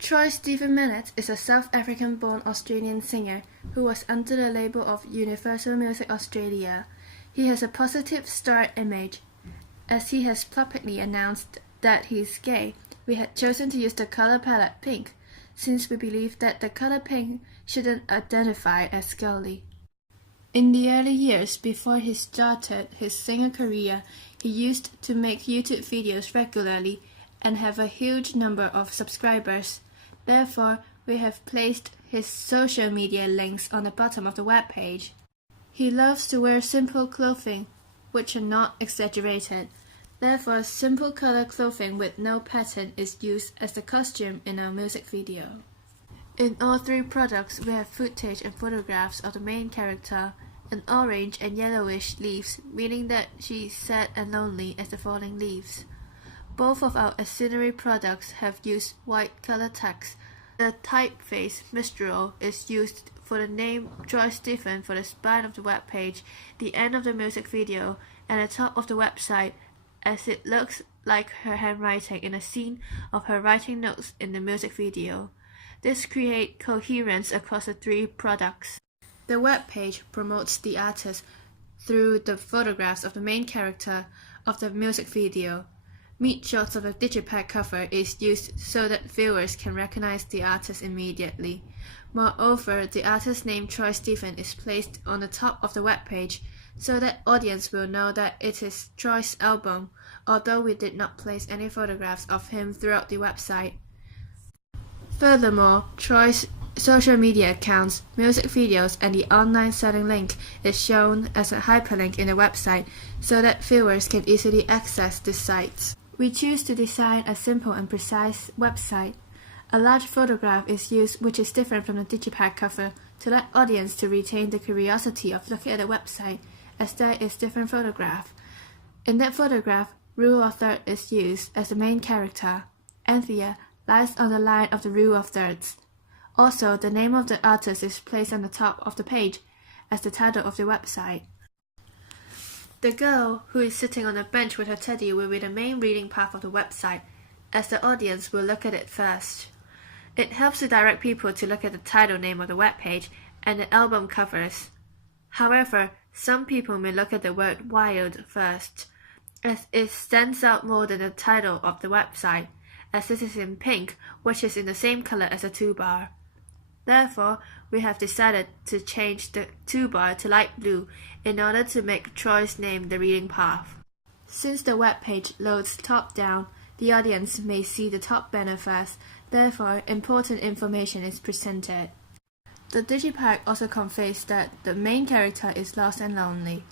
Troy Stephen Bennett is a South African-born Australian singer who was under the label of Universal Music Australia. He has a positive star image. As he has publicly announced that he is gay, we had chosen to use the color palette pink, since we believe that the color pink shouldn't identify as girly. In the early years before he started his singer career, he used to make YouTube videos regularly and have a huge number of subscribers. Therefore, we have placed his social media links on the bottom of the webpage. He loves to wear simple clothing, which are not exaggerated. Therefore, simple color clothing with no pattern is used as the costume in our music video. In all three products, we have footage and photographs of the main character, and orange and yellowish leaves, meaning that she is sad and lonely as the falling leaves. Both of our auxiliary products have used white color text. The typeface Mistral is used for the name Troy Stephen for the spine of the web page, the end of the music video, and the top of the website, as it looks like her handwriting in a scene of her writing notes in the music video. This creates coherence across the three products. The web page promotes the artist through the photographs of the main character of the music video. Meat shots of a digipack cover is used so that viewers can recognize the artist immediately. Moreover, the artist's name Troy Stephen is placed on the top of the web page so that audience will know that it is Troy's album, although we did not place any photographs of him throughout the website. Furthermore, Troy's social media accounts, music videos, and the online selling link is shown as a hyperlink in the website so that viewers can easily access the sites. We choose to design a simple and precise website. A large photograph is used, which is different from the digipack cover, to let audience to retain the curiosity of looking at the website, as there is different photograph. In that photograph, Rule of Thirds is used as the main character. Anthea lies on the line of the Rule of Thirds. Also, the name of the artist is placed on the top of the page as the title of the website. The girl who is sitting on a bench with her teddy will be the main reading path of the website, as the audience will look at it first. It helps to direct people to look at the title name of the webpage and the album covers. However, some people may look at the word Wild first, as it stands out more than the title of the website, as this is in pink, which is in the same color as the toolbar. Therefore, we have decided to change the toolbar to light blue in order to make Troy's name the reading path. Since the web page loads top-down, the audience may see the top banner first, therefore important information is presented. The digipack also conveys that the main character is lost and lonely.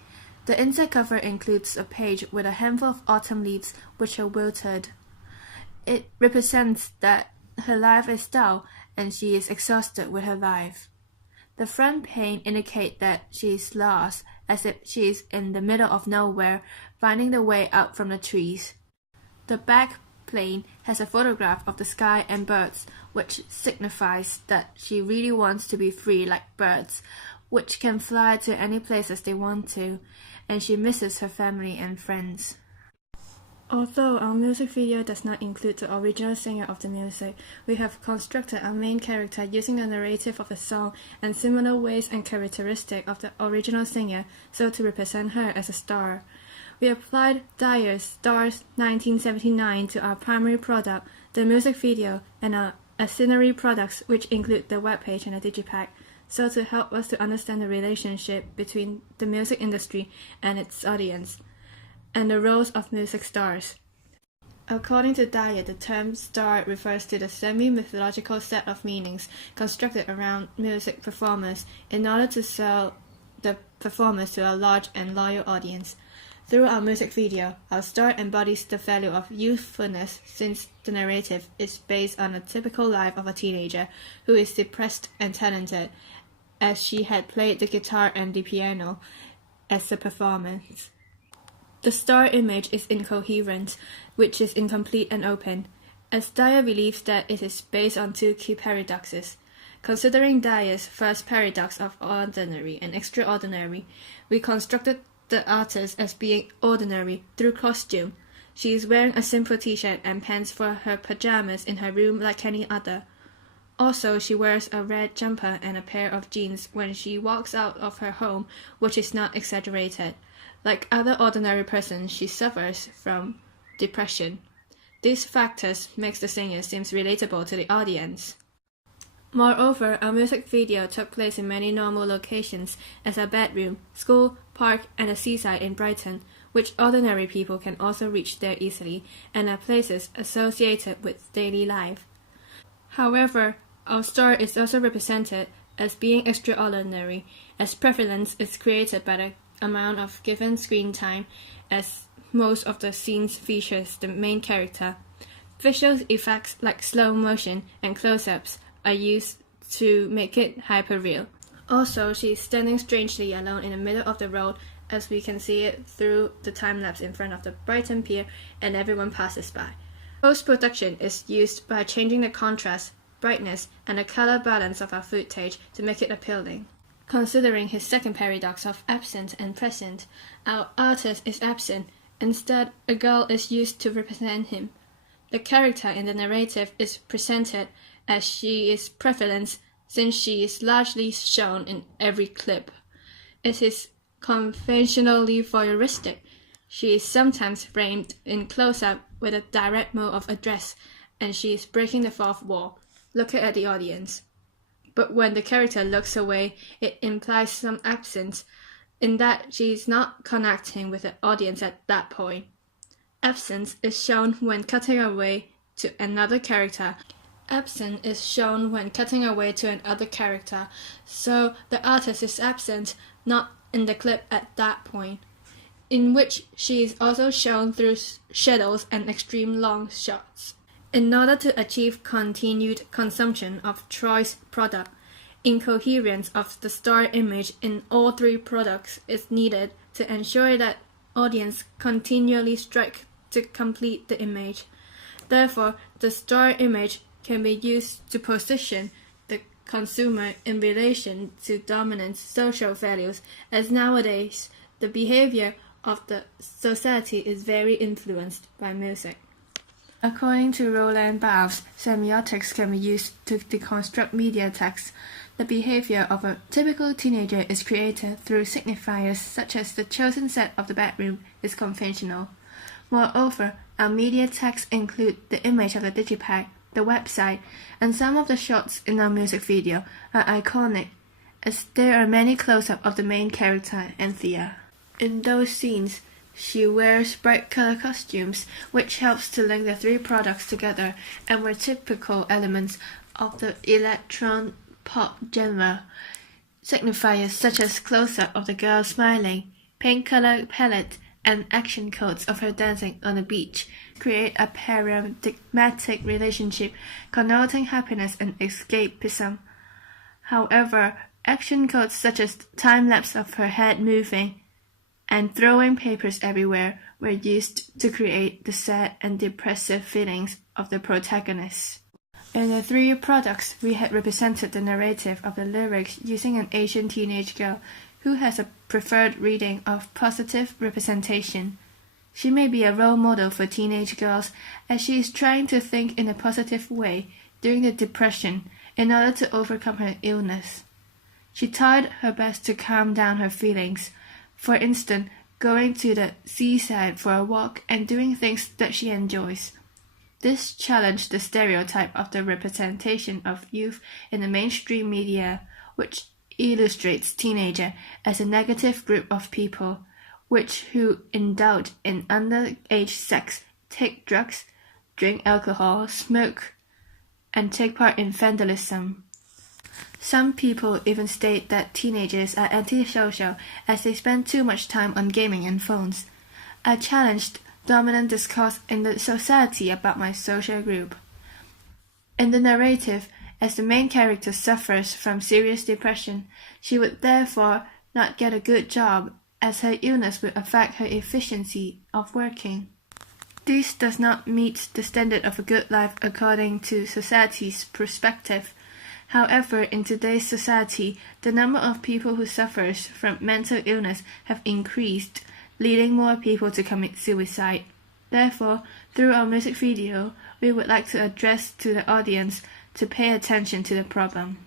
The inside cover includes a page with a handful of autumn leaves which are wilted. It represents that her life is dull and she is exhausted with her life. The front pane indicates that she is lost, as if she is in the middle of nowhere, finding the way out from the trees. The back plane has a photograph of the sky and birds, which signifies that she really wants to be free like birds, which can fly to any places they want to, and she misses her family and friends. Although our music video does not include the original singer of the music, we have constructed our main character using the narrative of the song and similar ways and characteristics of the original singer, so to represent her as a star. We applied Dyer's Stars 1979 to our primary product, the music video, and our auxiliary products, which include the webpage and the digipack, so to help us to understand the relationship between the music industry and its audience, and the roles of music stars. According to Dyer, the term star refers to the semi-mythological set of meanings constructed around music performers in order to sell the performers to a large and loyal audience. Through our music video, our star embodies the value of youthfulness, since the narrative is based on a typical life of a teenager who is depressed and talented, as she had played the guitar and the piano as a performance. The star image is incoherent, which is incomplete and open, as Dyer believes that it is based on two key paradoxes. Considering Dyer's first paradox of ordinary and extraordinary, we constructed the artist as being ordinary through costume. She is wearing a simple t-shirt and pants for her pajamas in her room like any other. Also, she wears a red jumper and a pair of jeans when she walks out of her home, which is not exaggerated. Like other ordinary persons, she suffers from depression. These factors makes the singer seem relatable to the audience. Moreover, our music video took place in many normal locations, as a bedroom, school, park, and a seaside in Brighton, which ordinary people can also reach there easily, and are places associated with daily life. However, our star is also represented as being extraordinary, as prevalence is created by the amount of given screen time, as most of the scenes features the main character. Visual effects like slow motion and close-ups are used to make it hyper-real. Also, she is standing strangely alone in the middle of the road, as we can see it through the time-lapse in front of the Brighton Pier, and everyone passes by. Post-production is used by changing the contrast, brightness, and the color balance of our footage to make it appealing. Considering his second paradox of absent and present, our artist is absent. Instead, a girl is used to represent him. The character in the narrative is presented as she is prevalent, since she is largely shown in every clip. It is conventionally voyeuristic. She is sometimes framed in close-up with a direct mode of address, and she is breaking the fourth wall, looking at the audience. But when the character looks away, it implies some absence, in that she is not connecting with the audience at that point. Absence is shown when cutting away to another character. Absent is shown when cutting away to another character, so the artist is absent, not in the clip at that point, in which she is also shown through shadows and extreme long shots. In order to achieve continued consumption of choice product, incoherence of the star image in all three products is needed to ensure that audience continually strike to complete the image. Therefore, the star image can be used to position the consumer in relation to dominant social values, as nowadays the behavior of the society is very influenced by music. According to Roland Barthes, semiotics can be used to deconstruct media text. The behavior of a typical teenager is created through signifiers such as the chosen set of the bedroom is conventional. Moreover, our media texts include the image of the digipack, the website, and some of the shots in our music video are iconic, as there are many close-ups of the main character, Anthea. In those scenes, she wears bright color costumes, which helps to link the three products together and were typical elements of the electron pop genre. Signifiers such as close-up of the girl smiling, paint color palette, and action codes of her dancing on the beach create a paradigmatic relationship connoting happiness and escapism. However, action codes such as time-lapse of her head moving and throwing papers everywhere were used to create the sad and depressive feelings of the protagonist. In the three products, we had represented the narrative of the lyrics using an Asian teenage girl who has a preferred reading of positive representation. She may be a role model for teenage girls, as she is trying to think in a positive way during the depression in order to overcome her illness. She tried her best to calm down her feelings, for instance, going to the seaside for a walk and doing things that she enjoys. This challenged the stereotype of the representation of youth in the mainstream media, which illustrates teenager as a negative group of people who indulge in underage sex, take drugs, drink alcohol, smoke, and take part in vandalism. Some people even state that teenagers are antisocial as they spend too much time on gaming and phones. I challenged dominant discourse in the society about my social group. In the narrative, as the main character suffers from serious depression, she would therefore not get a good job, as her illness would affect her efficiency of working. This does not meet the standard of a good life according to society's perspective. However, in today's society, the number of people who suffers from mental illness have increased, leading more people to commit suicide. Therefore, through our music video, we would like to address to the audience to pay attention to the problem.